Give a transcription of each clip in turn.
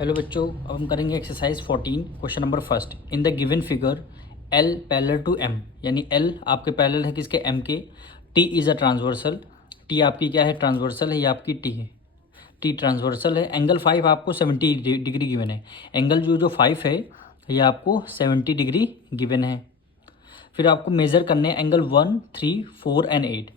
Hello बच्चों, अब हम करेंगे exercise 14 question number first. In the given figure L parallel to M, यानी एल आपके पैरेलल है किसके, एम के। T is a transversal, T आपकी क्या है, ट्रांसवर्सल है, ये आपकी टी है, टी ट्रांसवर्सल है। एंगल 5 आपको 70 डिग्री गिवन है। एंगल जो 5 है ये आपको 70 डिग्री गिवन है। फिर आपको मेज़र करने हैं एंगल 1, 3, 4 एंड 8।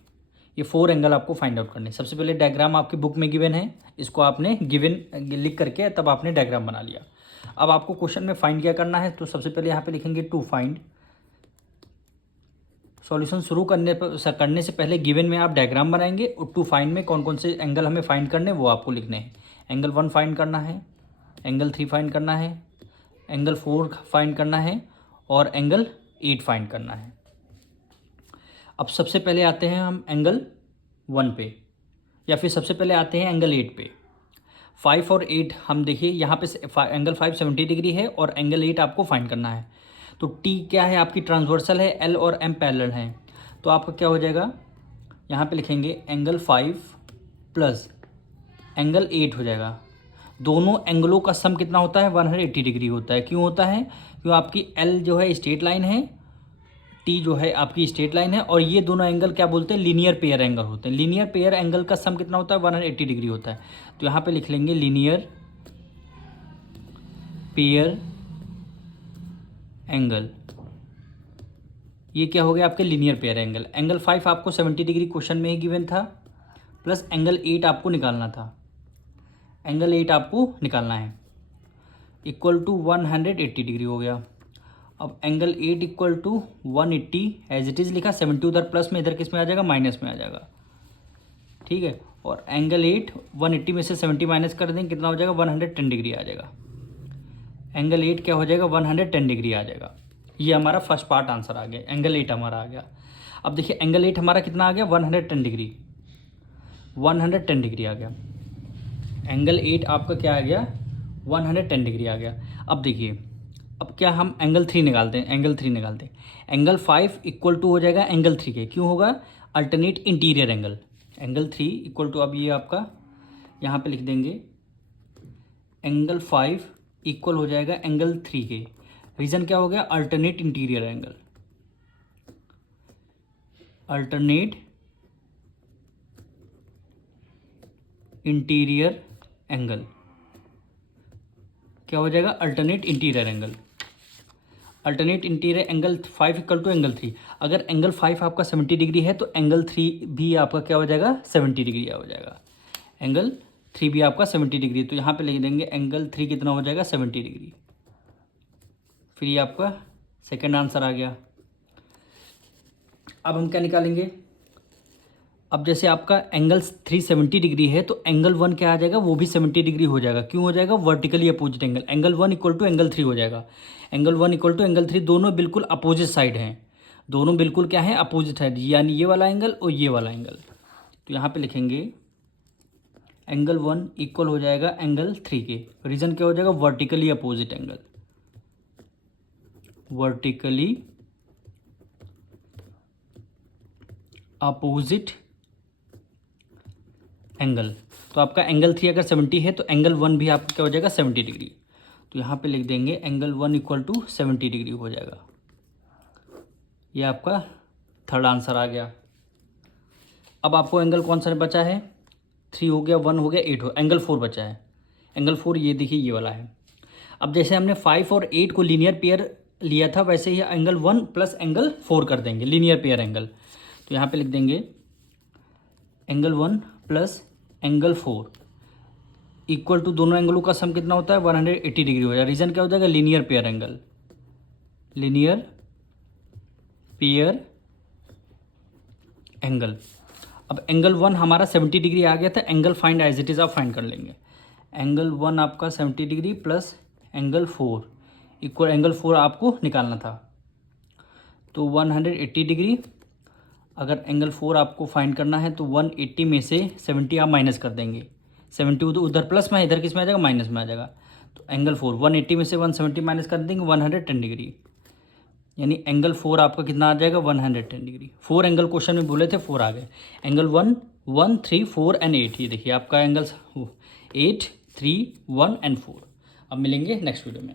ये 4 एंगल आपको फाइंड आउट करने हैं। सबसे पहले डायग्राम आपकी बुक में गिवन है, इसको आपने गिवन लिख करके तब आपने डायग्राम बना लिया। अब आपको क्वेश्चन में फाइंड क्या करना है, तो सबसे पहले यहाँ पे लिखेंगे टू फाइंड। सॉल्यूशन शुरू करने से पहले गिवन में आप डायग्राम बनाएंगे और टू फाइंड में कौन कौन से एंगल हमें फाइंड करने वो आपको लिखने हैं। एंगल 1 फाइंड करना है, एंगल 3 फाइंड करना है, एंगल 4 फाइंड करना है और एंगल 8 फाइंड करना है। अब सबसे पहले आते हैं हम एंगल 1 पे, या फिर सबसे पहले आते हैं एंगल 8 पे। 5 और 8 हम देखिए यहाँ पे एंगल 5 70 डिग्री है और एंगल 8 आपको फाइंड करना है। तो टी क्या है आपकी, ट्रांसवर्सल है, एल और एम पैरेलल हैं। तो आपका क्या हो जाएगा, यहाँ पे लिखेंगे एंगल 5 प्लस एंगल 8 हो जाएगा। दोनों एंगलों का सम कितना होता है, 180 डिग्री होता है। क्यों होता है, क्यों आपकी एल जो है स्ट्रेट लाइन है, टी जो है आपकी स्ट्रेट लाइन है, और ये दोनों एंगल क्या बोलते हैं, लीनियर पेयर एंगल होते हैं। लीनियर पेयर एंगल का सम कितना होता है, 180 डिग्री होता है। तो यहाँ पे लिख लेंगे लीनियर पेयर एंगल। ये क्या हो गया आपके लीनियर पेयर एंगल। एंगल 5 आपको 70 डिग्री क्वेश्चन में ही गिवन था, प्लस एंगल 8 आपको निकालना था। एंगल 8 आपको निकालना है, इक्वल टू 180 डिग्री हो गया। अब angle 8 equal to 180 as it is लिखा, 70 उधर प्लस में, इधर किस में आ जाएगा, माइनस में आ जाएगा। ठीक है, और एंगल 8 180 में से 70 माइनस कर देंगे, कितना हो जाएगा, 110 डिग्री आ जाएगा। एंगल 8 क्या हो जाएगा, 110 डिग्री आ जाएगा। ये हमारा फर्स्ट पार्ट आंसर आ गया, एंगल 8 हमारा आ गया। अब देखिए एंगल 8 हमारा कितना आ गया, 110 डिग्री, 110 डिग्री आ गया। एंगल 8 आपका क्या आ गया, 110 डिग्री आ गया। अब देखिए, अब क्या हम एंगल 3 निकालते हैं, एंगल 3 निकालते हैं। एंगल 5 इक्वल टू हो जाएगा एंगल 3 के। क्यों होगा, alternate interior angle. Angle 3 equal to, अब ये आपका यहाँ पे लिख देंगे एंगल 5 इक्वल हो जाएगा एंगल 3 के। रीज़न क्या हो गया, alternate interior angle. Alternate interior angle क्या हो जाएगा, alternate interior angle. Alternate interior angle 5 equal to angle 3। अगर एंगल 5 आपका 70 डिग्री है तो एंगल 3 भी आपका क्या हो जाएगा, 70 डिग्री हो जाएगा। एंगल 3 भी आपका 70 डिग्री, तो यहाँ पे लिख देंगे एंगल 3 कितना हो जाएगा, 70 डिग्री। फिर ये आपका सेकेंड आंसर आ गया। अब हम क्या निकालेंगे, अब जैसे आपका एंगल 3 70 डिग्री है तो एंगल 1 क्या आ जाएगा, वो भी 70 डिग्री हो जाएगा। क्यों हो जाएगा, vertically opposite angle. Angle 1 equal to angle 3 हो जाएगा। एंगल 1 इक्वल टू एंगल 3 दोनों बिल्कुल अपोजिट साइड हैं, दोनों बिल्कुल क्या है, अपोजिट है, यानी ये वाला एंगल और ये वाला एंगल। तो यहाँ पे लिखेंगे एंगल 1 इक्वल हो जाएगा एंगल 3 के। रीज़न क्या हो जाएगा, vertically opposite angle, vertically opposite angle. तो आपका एंगल 3 अगर 70 है तो एंगल 1 भी आपका क्या हो जाएगा, 70 डिग्री। तो यहाँ पे लिख देंगे एंगल 1 इक्वल टू 70 डिग्री हो जाएगा। ये आपका थर्ड आंसर आ गया। अब आपको एंगल कौन सा बचा है, 3 हो गया, 1 हो गया, 8 हो, एंगल 4 बचा है। एंगल 4 ये देखिए ये वाला है। अब जैसे हमने 5 और 8 को लीनियर पेयर लिया था, वैसे ही एंगल 1 प्लस एंगल 4 कर देंगे, लीनियर पेयर एंगल। तो यहाँ पे लिख देंगे angle 1 plus angle 4 equal to, दोनों एंगलों का सम कितना होता है, 180 डिग्री हो जाएगा। रीज़न क्या हो जाएगा, linear pair angle, linear pair angle. अब एंगल 1 हमारा 70 डिग्री आ गया था, angle find as it is आप फाइंड कर लेंगे। एंगल 1 आपका 70 degree plus angle 4 equal, angle 4 आपको निकालना था तो 180 डिग्री। अगर एंगल 4 आपको फाइंड करना है तो 180 में से 70 आप माइनस कर देंगे, 70 उधर प्लस में है, इधर किस में आ जाएगा, माइनस में आ जाएगा। तो एंगल 4 180 में से 170 माइनस कर देंगे, 110 डिग्री, यानी एंगल 4 आपका कितना आ जाएगा, 110 डिग्री। 4 एंगल क्वेश्चन में बोले थे, 4 आ गए। एंगल 1 1 3 4 एंड 8, ये देखिए आपका एंगल 8 3 1 एंड 4। अब मिलेंगे नेक्स्ट वीडियो में।